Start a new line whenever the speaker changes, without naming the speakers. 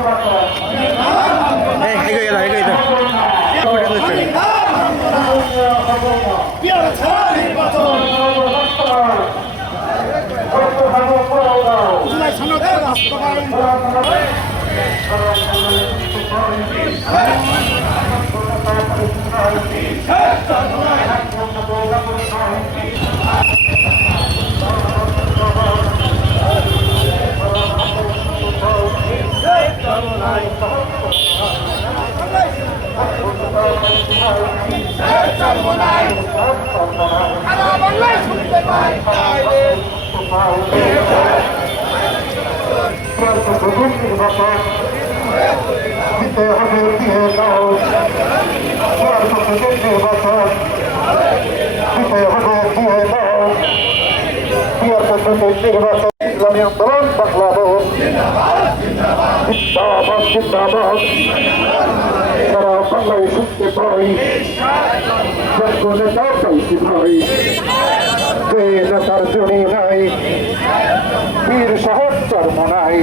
Brasil. সর্বনাই সারা বাংলায় শুনতে পাই।
নির্বাচন ইসলামী আন্দোলন বাংলাদেশ জিন্দাবাদ জিন্দাবাদ সারা বাংলায় শুনতে পাই যোগ্য নেতা পাইছি ভাই যে নেতার জড়ি নাই বীর সাহস চর্ম নাই